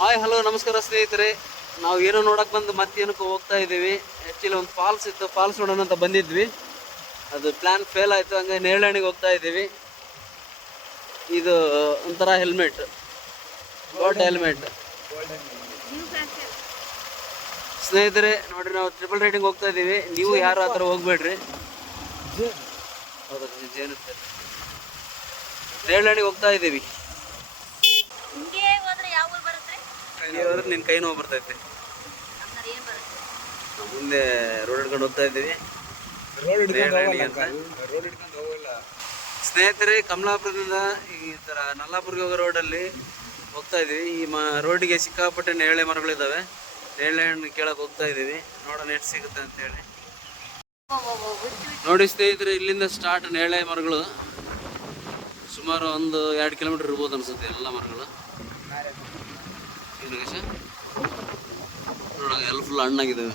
Hi hello ನಮಸ್ಕಾರ ಸ್ನೇಹಿತರೆ. ನಾವು ಏನೋ ನೋಡಕ್ ಬಂದು ಮತ್ತೇನಕ್ಕೆ ಹೋಗ್ತಾ ಇದ್ದೀವಿ. ಆ್ಯಕ್ಚುಲಿ ಒಂದು ಫಾಲ್ಸ್ ಇತ್ತು ಫಾಲ್ಸ್ ನೋಡೋಣ ಅಂತ ಬಂದಿದ್ವಿ. ಅದು ಪ್ಲಾನ್ ಫೇಲ್ ಆಯಿತು ಹಂಗೆ ನೇರಳಣಿಗೆ ಹೋಗ್ತಾ ಇದ್ದೀವಿ. ಇದು ಒಂಥರ ಹೆಲ್ಮೆಟ್ ದೊಡ್ಡ ಹೆಲ್ಮೆಟ್ ಸ್ನೇಹಿತರೆ ನೋಡ್ರಿ ನಾವು ಟ್ರಿಪಲ್ ರೈಡಿಂಗ್ ಹೋಗ್ತಾ ಇದ್ದೀವಿ. ನೀವು ಯಾರು ಆ ಥರ ಹೋಗ್ಬೇಡ್ರಿ. ಹೌದು ಜೇನು. ನೇರಳಣಿಗೆ ಹೋಗ್ತಾ ಇದ್ದೀವಿ ಹಿಂಗೆ ಹೋದ್ರೆ ಯಾವ ಊರು ಬರುತ್ತೆ ಹೋದ್ರೆ ನಿನ್ನ ಕೈ ನೋವು ಬರ್ತೈತೆ. ಹಂಗಾರೆ ಏನ್ ಬರುತ್ತೆ? ನಾವು ಮುಂದೆ ರೋಡ್ ಹಿಡ್ಕೊಂಡು ಹೋಗ್ತಾ ಇದ್ದೀವಿ. ಅಂತ. ಸ್ನೇಹಿತರೆ ಕಮಲಾಪುರದಿಂದ ಈ ತರ ನಲ್ಲಾಪುರ್ಗೆ ಹೋಗೋ ರೋಡಲ್ಲಿ ಹೋಗ್ತಾ ಇದೀವಿ ಈ ಮ ರೋಡಿಗೆ ಸಿಕ್ಕಾಪಟ್ಟೆ ನೇರಳೆ ಮರಗಳಿದ್ದಾವೆ. ನೇರಳೆ ಹಣ್ಣು ಕೇಳಕ್ಕೆ ಹೋಗ್ತಾ ಇದ್ದೀವಿ. ನೋಡೋಣ ಎಷ್ಟು ಸಿಗುತ್ತೆ ಅಂತೇಳಿ ಬಿಟ್ಟು ಬಿಟ್ಟು. ನೋಡಿ ಸ್ನೇಹಿತರೆ ಇಲ್ಲಿಂದ ಸ್ಟಾರ್ಟ್ ನೇರಳೆ ಮರಗಳು. ಸುಮಾರು ಒಂದು ಎರಡು ಕಿಲೋಮೀಟರ್ ಇರ್ಬೋದು ಅನ್ಸುತ್ತೆ ಎಲ್ಲ ಮರಗಳು. ಎಲ್ಲ ಫುಲ್ ಹಣ್ಣಾಗಿದ್ದಾವೆ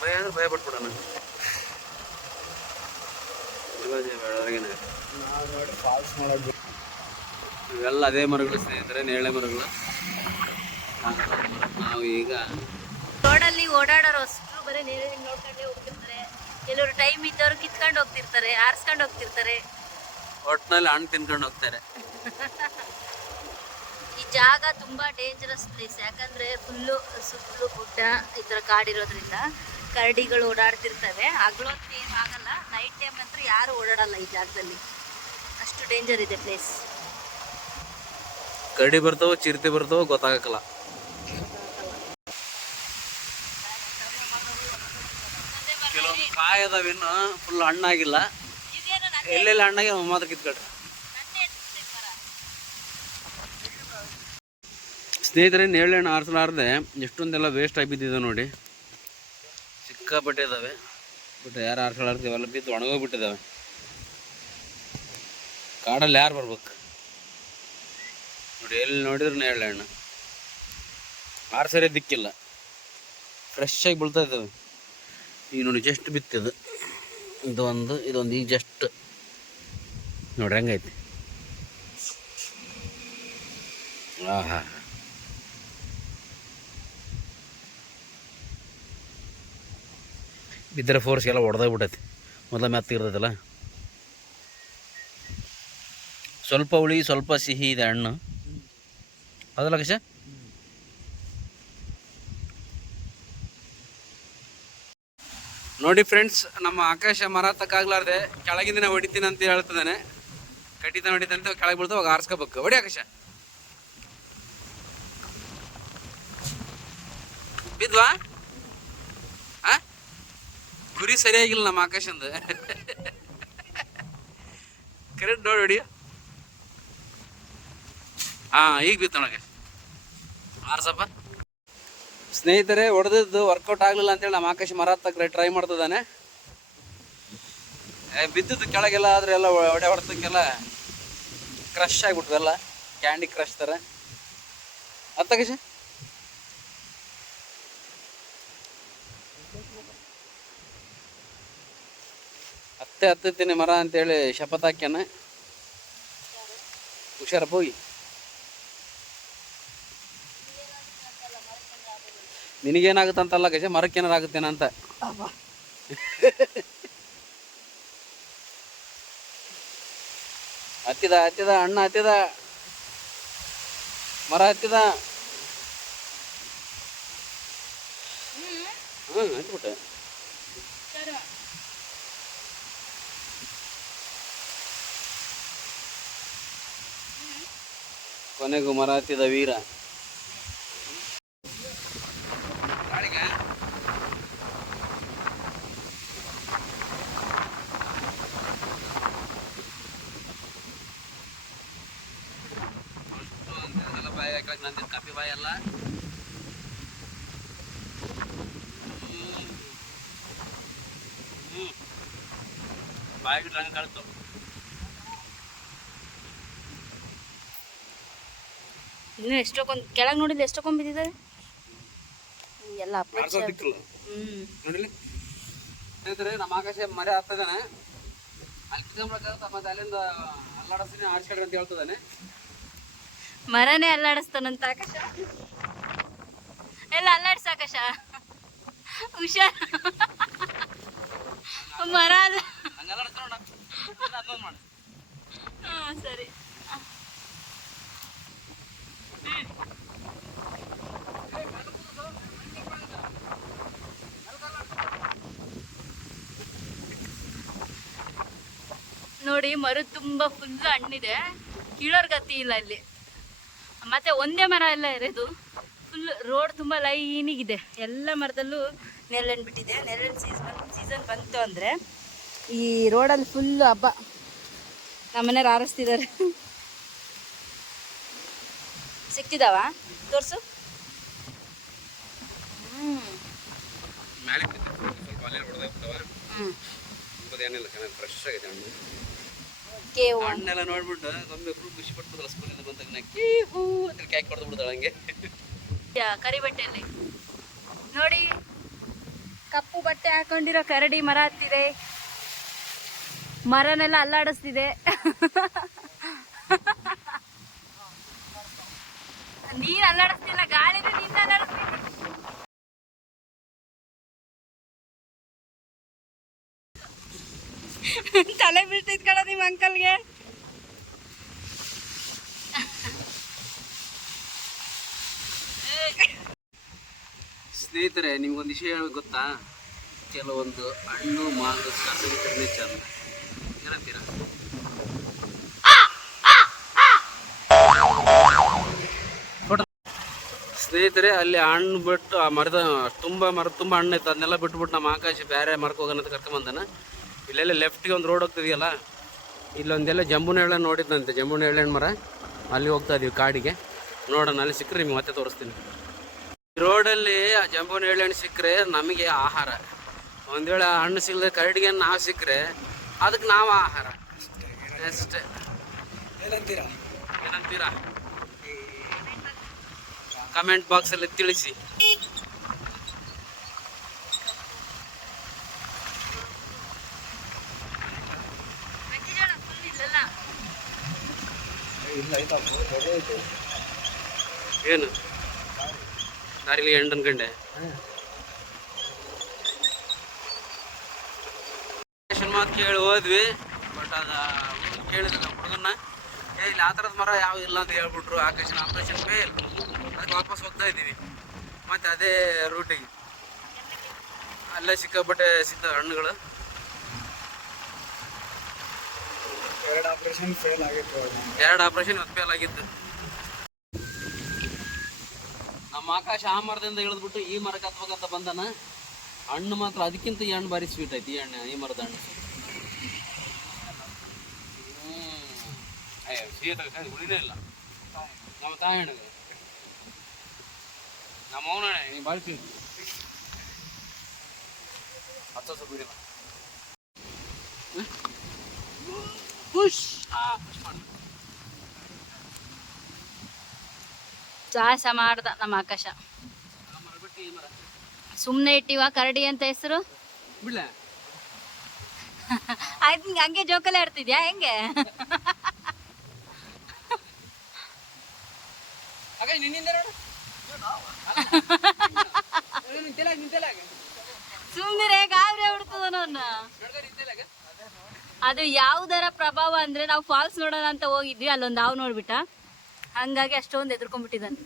ಭಯ ಅಂದ್ರೆ ಭಯ ಪಟ್ಬಿಡೋಣ. ಇವೆಲ್ಲ ಅದೇ ಮರಗಳು ಸ್ನೇಹಿತರೆ, ನೇರಳೆ ಮರಗಳು. ನಾವು ಈಗ ರೋಡಲ್ಲಿ ಓಡಾಡೋರು ಅಷ್ಟು ಬರೀ ನೇರಳೆ ನೋಡ್ಕೊಂಡೇ ಹೋಗ್ತಿರ್ತಾರೆ. ಕೆಲವರು ಟೈಮ್ ಇದ್ದವ್ರು ಕಿತ್ಕೊಂಡು ಹೋಗ್ತಿರ್ತಾರೆ, ಆರಿಸ್ಕೊಂಡು ಹೋಗ್ತಿರ್ತಾರೆ. ಒಟ್ಟಿನಲ್ಲಿ ಹಣ್ಣು ತಿನ್ಕೊಂಡು ಹೋಗ್ತಾರೆ. ಈ ಜಾಗ ತುಂಬಾ ಡೇಂಜರಸ್ ಪ್ಲೇಸ್ ಯಾಕಂದ್ರೆ ಫುಲ್ಲು ಸುತ್ತಲೂ ಗುಡ್ಡ ಈ ಥರ ಕಾಡಿರೋದ್ರಿಂದ ಕರಡಿಗಳು ಓಡಾಡ್ತಿರ್ತವೆ. ಹಗಲೊತ್ತು ಏನು ಆಗಲ್ಲ ನೈಟ್ ಟೈಮ್ ಅಂತ ಯಾರು ಓಡಾಡಲ್ಲ ಈ ಜಾಗದಲ್ಲಿ. ಅಷ್ಟು ಡೇಂಜರ್ ಇದೆ ಪ್ಲೇಸ್ ಕರಡಿ ಬರ್ತಾವೋ ಚಿರತೆ ಬರ್ತಾವೋ ಗೊತ್ತಾಗಕ್ಕಲ್ಲ. ಕೆಲವೊಂದು ಕಾಯಿ ಅದಾವಿನ್ನು ಫುಲ್ ಹಣ್ಣಾಗಿಲ್ಲ. ಎಲ್ಲೆಲ್ಲಿ ಅಣ್ಣಗೆ ಮಾತ್ರ ಕಿತ್ಕೊಳ್ರಿ. ಸ್ನೇಹಿತರೆ ನೇರಳೆ ಹಣ್ಣು ಆರಿಸಲಾರ್ದೆ ಎಷ್ಟೊಂದೆಲ್ಲ ವೇಸ್ಟ್ ಆಗಿ ಬಿದ್ದಿದೆ ನೋಡಿ. ಸಿಕ್ಕಾಪಟ್ಟೆ ಇದ್ದಾವೆ ಬಟ್ ಯಾರು ಆರಿಸಲಾರ್ದೆ ಇವೆಲ್ಲ ಬಿದ್ದು ಒಣಗೋಗ್ಬಿಟ್ಟಿದ್ದಾವೆ ಕಾಡಲ್ಲಿ ಯಾರು ಬರ್ಬೇಕು? ನೋಡಿ ಎಲ್ಲಿ ನೋಡಿದ್ರು ನೇರಳೆ ಹಣ್ಣು ಆರ್ಸರೇ ದಿಕ್ಕಿಲ್ಲ ಫ್ರೆಶ್ ಆಗಿ ಬೀಳ್ತಾ ಇದ್ದಾವೆ. ಈಗ ನೋಡಿ ಜಸ್ಟ್ ಬಿತ್ತಿದ್ದು. ಇದು ಒಂದು ಇದೊಂದು ಈಗ ಜಸ್ಟ್ ನೋಡ್ರಿ ಹಂಗೈತಿ ಆಹಾ. ಬಿದ್ದರೆ ಫೋರ್ಸ್ ಎಲ್ಲ ಹೊಡೆದೋಗ್ಬಿಟ್ಟೈತಿ ಮೊದಲ ಮ್ಯಾತ್ ಇರ್ತೈತಲ್ಲ. ಸ್ವಲ್ಪ ಹುಳಿ, ಸ್ವಲ್ಪ ಸಿಹಿ ಇದೆ ಹಣ್ಣು. ಅದಲ್ಲ ಕಷ ನೋಡಿ ಫ್ರೆಂಡ್ಸ್ ನಮ್ಮ ಆಕಾಶ ಮರ ತಕ್ಕಾಗ್ಲಾರ್ದೆ ಕೆಳಗಿಂದ ಹೊಡಿತೀನಿ ಅಂತ ಹೇಳ್ತಿದ್ದಾನೆ. ಕಟ್ಟಿತ ಹೊಡಿತಂತ ಕೆಳಗೆ ಬೀಳ್ತಾ ಅವಾಗ ಆರಿಸ್ಕೋಬೇಕು. ಹೊಡಿ ಆಕಾಶ. ಬಿದ್ವಾ? ಆ? ಗುರಿ ಸರಿಯಾಗಿಲ್ಲ ನಮ್ಮ ಆಕಾಶಂದು. ಕರೆಕ್ಟ್ ನೋಡಿ ಹೊಡಿ. ಹಾ ಈಗ ಬಿತ್ತು ನನಗೆ ಆರ್ಸಪ್ಪ. ಸ್ನೇಹಿತರೆ, ಹೊಡೆದದ್ದು ವರ್ಕೌಟ್ ಆಗಲಿಲ್ಲ ಅಂತೇಳಿ ನಮ್ಮ ಆಕಾಶ ಮರ ಹತ್ತಕ್ಕೆ ಟ್ರೈ ಮಾಡ್ತಿದ್ದಾನೆ. ಬಿದ್ದದ್ದು ಕೆಳಗೆಲ್ಲ ಆದ್ರೆ ಎಲ್ಲ ಒಡೆ ಹೊಡೆದಕ್ಕೆಲ್ಲ ಕ್ರಶ್ ಆಗಿಬಿಟ್ವು ಎಲ್ಲ. ಕ್ಯಾಂಡಿ ಕ್ರಶ್ ಥರ ಹತ್ತಕಶ ಅತ್ತೆ ಹತ್ತುತ್ತೀನಿ ಮರ ಅಂತೇಳಿ ಶಪಥ ಹಾಕ್ಯಾನ. ಹುಷಾರಪ್ಪ ಹೋಗಿ. ನಿನಗೇನಾಗುತ್ತಂತಲ್ಲ ಗಜ ಮರಕ್ಕೆ ಏನಾರು ಆಗುತ್ತೇನ ಅಂತ ಹತ್ತಿದ ಹತ್ತಿದ ಅಣ್ಣ ಹತ್ತಿದ ಮರ ಹತ್ತಿದ. ಹ್ಞೂ ಕೊನೆಗೂ ಮರ ಹತ್ತಿದ ವೀರ ಬಾಯಿ ಹಾಕಕ್ ನಂದಿನ ಕಾಪಿ ಬಾಯಿ ಅಲ್ಲ ಹ್ಞೂ ಬಾಯಿಗೆ ರಂಗ ಕಳ್ತು ಇನ್ನು ಎಷ್ಟೊಂದು ಕೆಳಗೆ ನೋಡಿದ್ರೆ ಎಷ್ಟೊಂದು ಬಿದ್ದಿದ್ದಾರೆ ಎಲ್ಲ ಸ್ನೇಹಿತರೆ ನಮ್ಮ ಆಕಾಶ ಮರೆ ಆಗ್ತದಾನೆ ಅಲ್ಲಿ ಕಿತ್ಕೊಂಡ್ಬಿಡಕ್ಕಾಗತ್ತ ಮತ್ತೆ ಅಲ್ಲಿಂದ ಅಲ್ಲಾಡಿಸ್ತೀನಿ ಆಡ್ಸ್ಕೊಡ್ರಿ ಅಂತ ಹೇಳ್ತದಾನೆ ಮರನೇ ಅಲ್ಲಾಡಿಸ್ತಾನಂತ ಆಕಾಶ. ಎಲ್ಲ ಅಲ್ಲಾಡ್ಸ ಆಕಾಶ. ಹುಷಾರ್. ಮರ ಅಲ್ಲ ಹಂಗೆ ಅಲ್ಲಾಡಿಸ್ತಾನ ಅದನ್ನೊಂದು ಮಾಡಿ ಸರಿ ನೋಡಿ, ಮರು ತುಂಬ ಫುಲ್ ಹಣ್ಣಿದೆ. ಕೀಳೋರ್ ಗತಿ ಇಲ್ಲ ಇಲ್ಲಿ. ಮತ್ತೆ ಒಂದೇ ಮರ ಎಲ್ಲ ಇರೋದು. ಫುಲ್ ರೋಡ್ ತುಂಬ ಲೈನಿಗಿದೆ. ಎಲ್ಲ ಮರದಲ್ಲೂ ನೆರಳೆಣ್ಣು ಬಿಟ್ಟಿದೆ ನೆರಳೆಣ್ಣು ಸೀಸನ್ ಸೀಸನ್ ಬಂತು ಅಂದರೆ ಈ ರೋಡಲ್ಲಿ ಫುಲ್ ಹಬ್ಬ. ನಮ್ಮನೆಯವ್ರು ಆರಿಸ್ತಿದ್ದಾರೆ ಸಿಕ್ತಿದಾವ? ತೋರಿಸು. ಹಣ್ಣೆಲ್ಲ ನೋಡ್ಬಿಟ್ಟು ಒಮ್ಮೆ ಫುಲ್ ಖುಷಿ ಪಡ್ತದಲ್ಲ ಸ್ಕೂಲಿಂದ ಬಂದಾಗ ನಕ್ಕಿ ಹೂ ಅಂತ ಕ್ಯಾಕ್ ಹೊಡೆದು ಬಿಡ್ತಾಳೆ ಹಂಗೆ. ಯಾ- ಕರಿ ಬಟ್ಟೆಯಲ್ಲಿ. ನೋಡಿ ಕಪ್ಪು ಬಟ್ಟೆ ಹಾಕೊಂಡಿರೋ ಕರಡಿ ಮರ ಹತ್ತಿದೆ. ಮರನೆಲ್ಲ ಅಲ್ಲಾಡಿಸ್ತಿದೆ. ನೀನ್ ಅಲ್ಲಾಡಿಸ್ತಿಲ್ಲ, ಗಾಳಿನ ನಿನ್ನ ತಲೆ ಬಿಟ್ಟಿದ್ ಕಡ ನಿಮ್ ಅಂಕಲ್ಗೆ. ಸ್ನೇಹಿತರೆ, ನಿಮ್ಗೊಂದು ವಿಷಯ ಹೇಳ್ಬೇಕು ಗೊತ್ತಾ? ಕೆಲವೊಂದು ಹಣ್ಣು ಮಾಲು ಕರ್ನಾಟಕನೇ ಚಂದ ಸ್ನೇಹಿತರೆ, ಅಲ್ಲಿ ಹಣ್ಣು ಬಿಟ್ಟು, ಆ ಮರದ ತುಂಬ ಮರ, ತುಂಬ ಹಣ್ಣು ಇತ್ತು. ಅದನ್ನೆಲ್ಲ ಬಿಟ್ಬಿಟ್ಟು ನಮ್ಮ ಆಕಾಶ ಬೇರೆ ಮರಕ್ಕೆ ಹೋಗೋಣ ಅಂತ ಕರ್ಕೊಂಬಂದನ ಇಲ್ಲೆಲ್ಲ ಲೆಫ್ಟಿಗೆ ಒಂದು ರೋಡ್ ಹೋಗ್ತಿದೆಯಲ್ಲ? ಇಲ್ಲೊಂದೆಲ್ಲ ಜಂಬೂನ ಎಳ್ಳೆ ನೋಡಿದ್ದಂತೆ ಜಂಬುನ ಎಳ್ಳೆ ಮರ. ಅಲ್ಲಿ ಹೋಗ್ತಾ ಇದೀವಿ ಕಾಡಿಗೆ. ನೋಡೋಣ, ಅಲ್ಲಿ ಸಿಕ್ಕರೆ ನಿಮ್ಗೆ ಮತ್ತೆ ತೋರಿಸ್ತೀನಿ. ರೋಡಲ್ಲಿ ಆ ಜಂಬೂನ ಎಳ್ಳೆಣ್ಣು ಸಿಕ್ಕರೆ ನಮಗೆ ಆಹಾರ. ಒಂದು ವೇಳೆ ಆ ಹಣ್ಣು ಸಿಗದೆ ಕರಡಿಗೆ ನಾವು ಸಿಕ್ಕರೆ ಅದಕ್ಕೆ ನಾವು ಆಹಾರ. ಅಷ್ಟೇ ಏನಂತೀರಾ? ಏನಂತೀರಾ? ಕಮೆಂಟ್ ಬಾಕ್ಸಲ್ಲಿ ತಿಳಿಸಿ. ಏನು? ದಾರಿಲಿ ಎಂಟು ಅನ್ಕಂಡೆ ಮಾತು ಕೇಳಿ ಹೋದ್ವಿ ಬಟ್ ಅದ ಕೇಳಿದ್ವಿ ಹುಡುಗನ್ನ ಏ ಇಲ್ಲಿ ಆ ಥರದ ಮರ ಯಾವ ಇಲ್ಲ ಅಂತ ಹೇಳ್ಬಿಟ್ರು ಆಕಾಶನ ಆಪರೇಷನ್ ಫೇಲ್ ಅದಕ್ಕೆ ವಾಪಸ್ ಹೋಗ್ತಾ ಇದ್ದೀವಿ. ಮತ್ತೆ ಅದೇ ರೂಟಿಗೆ ಅಲ್ಲೇ ಸಿಕ್ಕಾಪಟ್ಟೆ ಸಿಗ್ತ ಹಣ್ಣುಗಳು. ಎರಡು ಆಪರೇಷನ್ ಫೇಲ್ ಆಗಿತ್ತು. ಎರಡು ಆಪರೇಷನ್ ಫೇಲ್ ಆಗಿತ್ತು. ನಮ್ಮ ಆಕಾಶ ಆ ಮರದಿಂದ ಇಳಿದ್ಬಿಟ್ಟು ಈ ಮರಕ್ಕೆ ಹತ್ಬೇಕಂತ ಬಂದನ. ಹಣ್ಣು ಮಾತ್ರ, ಅದಕ್ಕಿಂತ ಈ ಹಣ್ಣು ಭಾರಿ ಸ್ವೀಟ್ ಐತಿ ಈ ಹಣ್ಣು, ಈ ಮರದ ಹಣ್ಣು. ಸಿಹಿ ಇಲ್ಲ. ನಮ್ಮ ತಾಯಿ ಹಣ್ಣು ನಮ್ಮ ಅವನ ನೀ ಭಾರಿ ಸ್ವೀಟ್ ಹತ್ತು ವರ್ಷ ಮಾಡಿ. ಸಾಹಸ ಮಾಡ್ದ ನಮ್ಮ ಆಕಾಶ ಆ ಮರ ಬಿಟ್ಟು ಈ ಮರ ಸುಮ್ಮನೆ ಇಟ್ಟಿವ ಕರಡಿ ಅಂತ ಹೆಸರು? ಬಿಡ್ಲ. ಆಯ್ತು ನಿಂಗೆ ಹಂಗೆ ಜೋಕಲ್ಲಿ ಆಡ್ತಿದ್ಯಾ? ಹೆಂಗೆ? ಸುಮ್ಮನೆ ಗಾಬ್ರಿ ಬಿಡ್ತದ ನನ್ನ ನೋಡ್ಕ ನಿಂತೆಲಾಗ ಅದು ಯಾವ್ದರ ಪ್ರಭಾವ ಅಂದ್ರೆ ನಾವು ಫಾಲ್ಸ್ ನೋಡೋಣ ಅಂತ ಹೋಗಿದ್ವಿ ಅಲ್ಲೊಂದು ಹಾವು ನೋಡ್ಬಿಟ್ಟ. ಹಂಗಾಗಿ ಅಷ್ಟೊಂದು ಎದ್ರುಕೊಂಡ್ಬಿಟ್ಟಿದ್ದಾನೆ.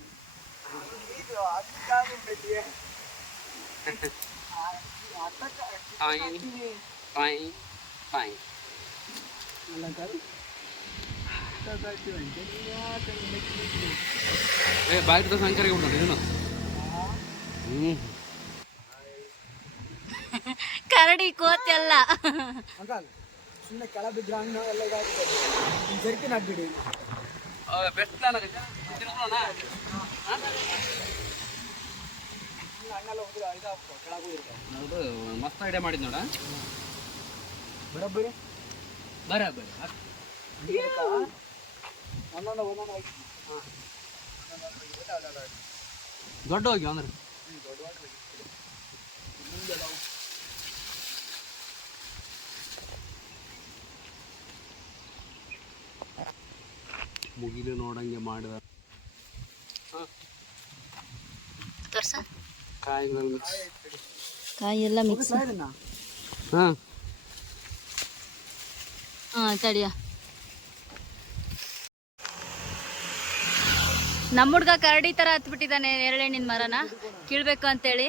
ಫೈನ್ ಫೈನ್ ಫೈನ್ ಏ ಸಂಕರಿಗೆ ಬಿಟ್ಟು ನೀನು ಹ್ಞೂ ಕರಡಿ ಕೋತೆ ಅಲ್ಲ. ಅಂಕಲ್ ಸುಮ್ಮನೆ ಕೆಳ ಬಿದ್ರೆ ಹಣ್ಣು ಎಲ್ಲ ಇದಾಗ್ತದೆ ಜರ್ಕಿನ್ ಹಾಕ್ಬಿಡಿ. ಬೆಸ್ಟ್ ತಿನ್ಕೊಳ್ಳೋಣ ಮಸ್ತ್ ಐಡಿಯಾ ಮಾಡಿದ್ ನೋಡ ಬರಬ್ಬರಿ ಬರಬ್ಬರಿ ದೊಡ್ಡ ಹೋಗಿ ಅಂದ್ರೆ ಮುಗಿಲು ನೋಡಂಗೆ ಮಾಡಿದ ಕಾಯಿಗಳು ಮಿಕ್ಸ್ ಕಾಯಿ ಎಲ್ಲ ಮಿಕ್ಸ್ ಹಾಂ. ಹಾಂ ತಡಿಯ. ನಮ್ಮ ಹುಡ್ಗ ಕರಡಿ ಥರ ಹತ್ಬಿಟ್ಟಿದ್ದಾನೆ ನೇರಳೆಹಣ್ಣಿನ ಮರನ. ಕೀಳ್ಬೇಕು ಅಂತೇಳಿ.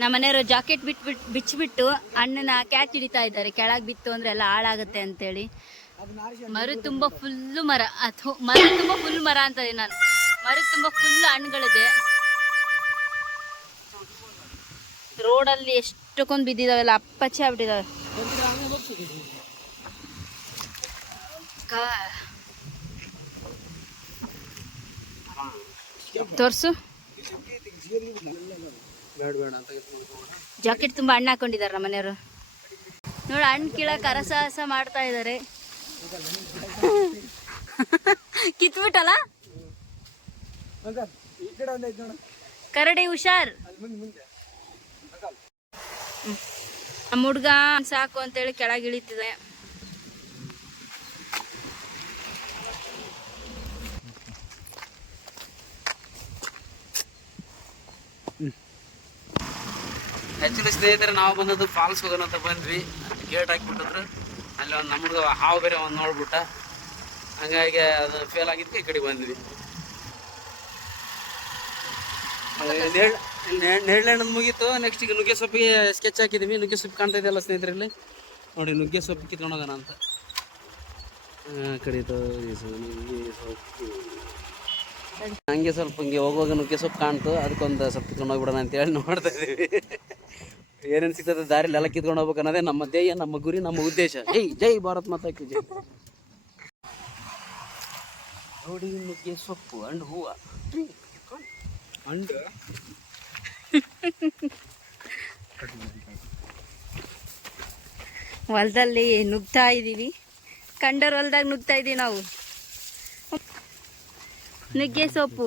ನಮ್ಮ ಮನೆಯವರು ಜಾಕೆಟ್ ಬಿಟ್ಬಿಟ್ಟು ಬಿಚ್ಚಿಬಿಟ್ಟು ಹಣ್ಣನ್ನ ಕ್ಯಾಚ್ ಹಿಡಿತಾ ಇದ್ದಾರೆ. ಕೆಳಗೆ ಬಿತ್ತು ಅಂದ್ರೆ ಎಲ್ಲ ಹಾಳಾಗುತ್ತೆ ಅಂತೇಳಿ. ಮರು ತುಂಬ ಫುಲ್ಲು ಮರ. ಅಥವಾ ಮರ ತುಂಬ ಫುಲ್ ಮರ ಅಂತದೆ ನಾನು. ಮರ ತುಂಬ ಫುಲ್ ಹಣ್ಣುಗಳಿದೆ. ರೋಡಲ್ಲಿ ಎಷ್ಟಕ್ಕೊಂದು ಬಿದ್ದಿದಾವೆಲ್ಲ ಅಪ್ಪಚ್ಚೆ ಆಗ್ಬಿಟ್ಟಿದಾವೆ ತೋರ್ಸು. ಜಾಕೆಟ್ ತುಂಬ ಹಣ್ಣು ಹಾಕೊಂಡಿದ್ದಾರೆ ನಮ್ಮ ಮನೆಯವರು. ನೋಡಿ ಹಣ್ಣು ಕೀಳಕ್ಕೆ ಅರಸಾಹಸ ಮಾಡ್ತಾ ಇದ್ದಾರೆ. ಕಿತ್ಬಿಟ್ಟಲ್ಲ? ಕರಡಿ ಹುಷಾರ್ ಅಲ್ಲಿ ಮುಂದೆ ಮುಂದೆ ಅಂಕಲ್ ನಮ್ಮ ಹುಡ್ಗ ಸಾಕು ಅಂತೇಳಿ ಕೆಳಗೆ ಇಳಿತಿದೆ. ಹೆಚ್ಚಿನ ಸ್ನೇಹಿತರೆ ನಾವು ಬಂದದ್ದು ಫಾಲ್ಸ್ ಹೋಗೋಣ ಅಂತ ಬಂದ್ವಿ. ಗೇಟ್ ಹಾಕಿಬಿಟ್ಟಿದ್ರು. ಅಲ್ಲಿ ಒಂದು ನಮ್ಗೆ ಹಾವು ಬೇರೆ ಒಂದು ನೋಡ್ಬಿಟ್ಟ. ಹಂಗಾಗಿ ಅದು ಫೇಲ್ ಆಗಿದ್ದಕ್ಕೆ ಈ ಕಡೆ ಬಂದ್ವಿ. ನೆರಳೆಣ್ಣದು ಮುಗೀತು. ನೆಕ್ಸ್ಟ್ ಈಗ ನುಗ್ಗೆ ಸೊಪ್ಪಿಗೆ ಸ್ಕೆಚ್ ಹಾಕಿದ್ದೀವಿ ನುಗ್ಗೆ ಸೊಪ್ಪು ಕಾಣ್ತಾ ಇದೆಯಲ್ಲ ಸ್ನೇಹಿತರಲ್ಲಿ? ನೋಡಿ, ನುಗ್ಗೆ ಸೊಪ್ಪು ಕಿತ್ಕೊಂಡೋಗೋಣ ಅಂತ. ಕಡಿತ ಹಂಗೆ ಸ್ವಲ್ಪ ಹಿಂಗೆ ಹೋಗುವಾಗ ನುಗ್ಗೆ ಸೊಪ್ಪು ಕಾಣ್ತು. ಅದಕ್ಕೊಂದು ಸ್ವಲ್ಪ ಕಿತ್ಕೊಂಡು ಹೋಗ್ಬಿಡೋಣ ಅಂತೇಳಿ ನೋಡ್ತಾ ಇದ್ದೀವಿ. ಏನೇನು ಸಿಗ್ತದೆ ದಾರಿಲಿ ಎಲ್ಲ ಕಿತ್ಕೊಂಡು ಹೋಗ್ಬೇಕು ಅನ್ನೋದೇ ನಮ್ಮ ಧ್ಯೇಯ, ನಮ್ಮ ಗುರಿ, ನಮ್ಮ ಉದ್ದೇಶ. ಜೈ ಜೈ ಭಾರತ್ ಮಾತಾ ಕಿ ಜೈ. ನೋಡಿ, ನುಗ್ಗೆ ಸೊಪ್ಪು ಅಂಡ್ ಹೂವು. ಅಂಡ್ ಹೊಲದಲ್ಲಿ ನುಗ್ತಾ ಇದ್ದೀವಿ. ಕಂಡರ್ ಹೊಲ್ದಾಗ ನುಗ್ತಾ ಇದ್ದೀವಿ ನಾವು. ನುಗ್ಗೆ ಸೊಪ್ಪು.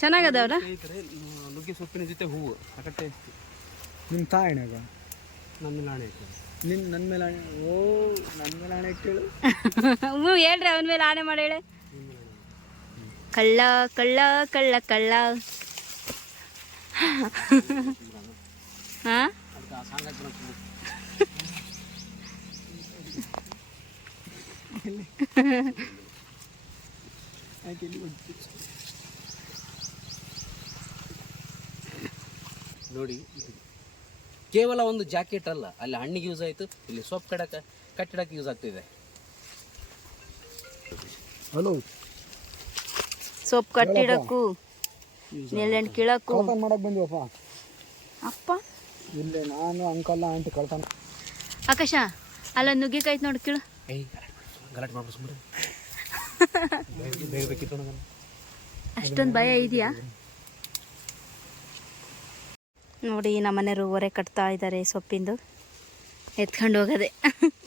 ಚೆನ್ನಾಗದವ್ರ ನುಗ್ಗೆ ಸೊಪ್ಪಿನ ಜೊತೆ ಹೂವು. ಸಕಟ್ಟೆ ನಿಮ್ಮ ತಾಯಣಗ ಮೇಲೆ ಆಣೆ ನಿನ್ನ ನನ್ನ ಮೇಲೆ ಆಣೆ ಓ ನನ್ನ ಮೇಲೆ ಆಣೆ ಇಟ್ಟೇಳು. ಹ್ಞೂ ಹೇಳ್ರಿ ಅವನ ಮೇಲೆ ಆಣೆ ಮಾಡಿ ಹೇಳಿ. ಕಳ್ಳ ಕಳ್ಳ ಕಳ್ಳ ಕಳ್ಳ. ಹಾ? ನೋಡಿ ಇದು ಕೇವಲ ಒಂದು ಜಾಕೆಟ್ ಅಲ್ಲ ಅಲ್ಲಿ ಹಣ್ಣಿಗೆ ಯೂಸ್ ಆಯಿತು ಇಲ್ಲಿ ಸೊಪ್ಪು ಕಡಕ ಕಟ್ಟಡಕ್ಕೆ ಯೂಸ್ ಆಗ್ತಿದೆ. ಹಲೋ ಸೊಪ್ಪು ಕಟ್ಟಿಡಕ್ಕೂ. ನೆಲ್ಲೆಣ್ಣು ಕೀಳಕ್ಕೂ ಕಳ್ತನ ಮಾಡಕ್ ಬಂದಿವಪ್ಪ. ಅಪ್ಪ. ಇಲ್ಲೇ ನಾನು ಅಂಕಲ್ ಆಂಟಿ ಕಳ್ತನ. ಆಕಾಶ ಅಲ್ಲ ನುಗ್ಗಿಕಾಯ್ತು ನೋಡಿ ಕೀಳು. ಏಯ್ ಗಲಾಟೆ ಮಾಡ್ಬಿಡು ಸುಮ್ಮನೆ ಬೇಗ ಬೇಕಿತ್ತು ನನಗೆ ಅಷ್ಟೊಂದು ಭಯ ಇದೆಯಾ? ನೋಡಿ ನಮ್ಮನೆಯವರು ಹೊರೆ ಕಟ್ತಾ ಇದ್ದಾರೆ ಸೊಪ್ಪಿಂದು. ಎತ್ಕೊಂಡು ಹೋಗೋದೆ.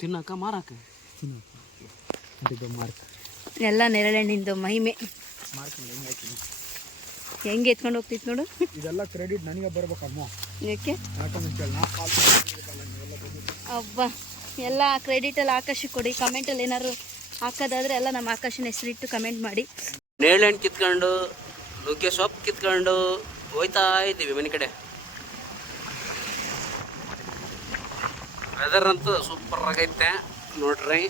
ತಿನ್ನಕ ಮಾರಕ ಇದು ಮಾರ್ಕ್. ಎಲ್ಲ ನೆರಳೆಣ್ಣಿಂದು ಮಹಿಮೆ. ಹೆಂಗೆ ಎತ್ಕೊಂಡು ಹೋಗ್ತಿತ್ತು ನೋಡು? ಇದೆಲ್ಲ ಕ್ರೆಡಿಟ್ ನನಗೆ ಬರ್ಬೇಕಮ್ಮ. ಯಾಕೆ? ಅಬ್ಬ ಎಲ್ಲ ಕ್ರೆಡಿಟಲ್ಲಿ ಆಕಾಶಕ್ಕೆ ಕೊಡಿ. ಕಮೆಂಟಲ್ಲಿ ಏನಾದ್ರು ಹಾಕೋದಾದ್ರೆ ಎಲ್ಲ ನಮ್ಮ ಆಕಾಶನ ಹೆಸರಿಟ್ಟು ಕಮೆಂಟ್ ಮಾಡಿ. ನೇಳೆಣ್ಣು ಕಿತ್ಕೊಂಡು ನುಗ್ಗೆ ಸೊಪ್ಪು ಕಿತ್ಕೊಂಡು ಹೋಯ್ತಾ ಇದ್ದೀವಿ ಮನೆ ಕಡೆ. ವೆದರ್ ಅಂತೂ ಸೂಪರ್ ಆಗೈತೆ ನೋಡ್ರಿ.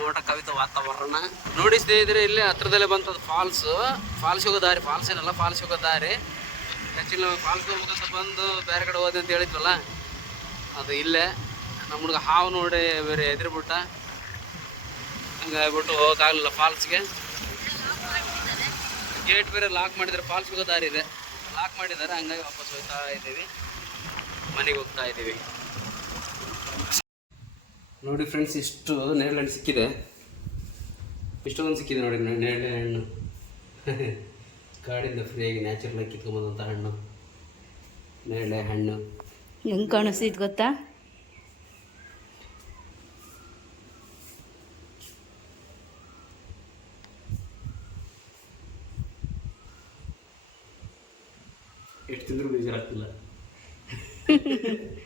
ನೋಟ ಕವಿತ ವಾತಾವರಣ. ನೋಡಿ ಸ್ನೇಹಿತರೆ, ಇಲ್ಲಿ ಹತ್ರದಲ್ಲೇ ಬಂತದ್ದು ಫಾಲ್ಸ್. ಫಾಲ್ಸ್ ಹೋಗೋ ದಾರಿ, ಫಾಲ್ಸ್ ಏನಲ್ಲ, ಫಾಲ್ಸ್ ಹೋಗೋ ದಾರಿ. ಆ್ಯಕ್ಚುಲಿ ನಾವು ಫಾಲ್ಸ್ ಹೋಗ್ಬೇಕಂತ ಬಂದು ಬೇರೆ ಕಡೆ ಹೋದೆ ಅಂತ ಹೇಳಿದ್ವಲ್ಲ, ಅದು ಇಲ್ಲೇ. ನಮ್ಮ ಹುಡುಗ ಹಾವು ನೋಡಿ ಬೇರೆ ಎದುರುಬಿಟ್ಟ ಹಂಗಾಗ್ಬಿಟ್ಟು ಹೋಗೋಕ್ಕಾಗಲಿಲ್ಲ ಫಾಲ್ಸ್ಗೆ. ಗೇಟ್ ಬೇರೆ ಲಾಕ್ ಮಾಡಿದ್ರೆ ಫಾಲ್ಸ್ ಹೋಗೋ ದಾರಿ ಇದೆ. ಲಾಕ್ ಮಾಡಿದ್ದಾರೆ, ಹಂಗಾಗಿ ವಾಪಸ್ ಹೋಗ್ತಾ ಇದ್ದೀವಿ. ಮನೆಗೆ ಹೋಗ್ತಾ ಇದ್ದೀವಿ. ನೋಡಿ ಫ್ರೆಂಡ್ಸ್ ಇಷ್ಟು ನೇರಳೆ ಹಣ್ಣು ಸಿಕ್ಕಿದೆ. ಇಷ್ಟೊಂದು ಸಿಕ್ಕಿದೆ ನೋಡಿ ನೇರಳೆ ಹಣ್ಣು. ಕಾಡಿಂದ ಫ್ರೀಯಾಗಿ ನ್ಯಾಚುರಲ್ ಆಗಿ ಕಿತ್ಕೊಂಬಂದಂಥ ಹಣ್ಣು. ನೇರಳೆ ಹಣ್ಣು. ಹೆಂಗೆ ಕಾಣಿಸ್ತಿದ್ ಗೊತ್ತಾ? ಎಷ್ಟು ತಿಂದರೂ ಬೇಜಾರಾಗ್ತಿಲ್ಲ.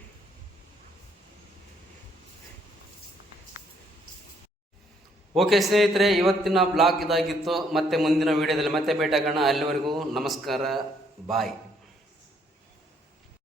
ಓಕೆ ಸ್ನೇಹಿತರೆ ಇವತ್ತಿನ ಬ್ಲಾಗ್ ಇದಾಗಿತ್ತು. ಮತ್ತೆ ಮುಂದಿನ ವಿಡಿಯೋದಲ್ಲಿ ಮತ್ತೆ ಭೇಟಾಗೋಣ ಅಲ್ಲಿವರೆಗೂ ನಮಸ್ಕಾರ. ಬಾಯ್.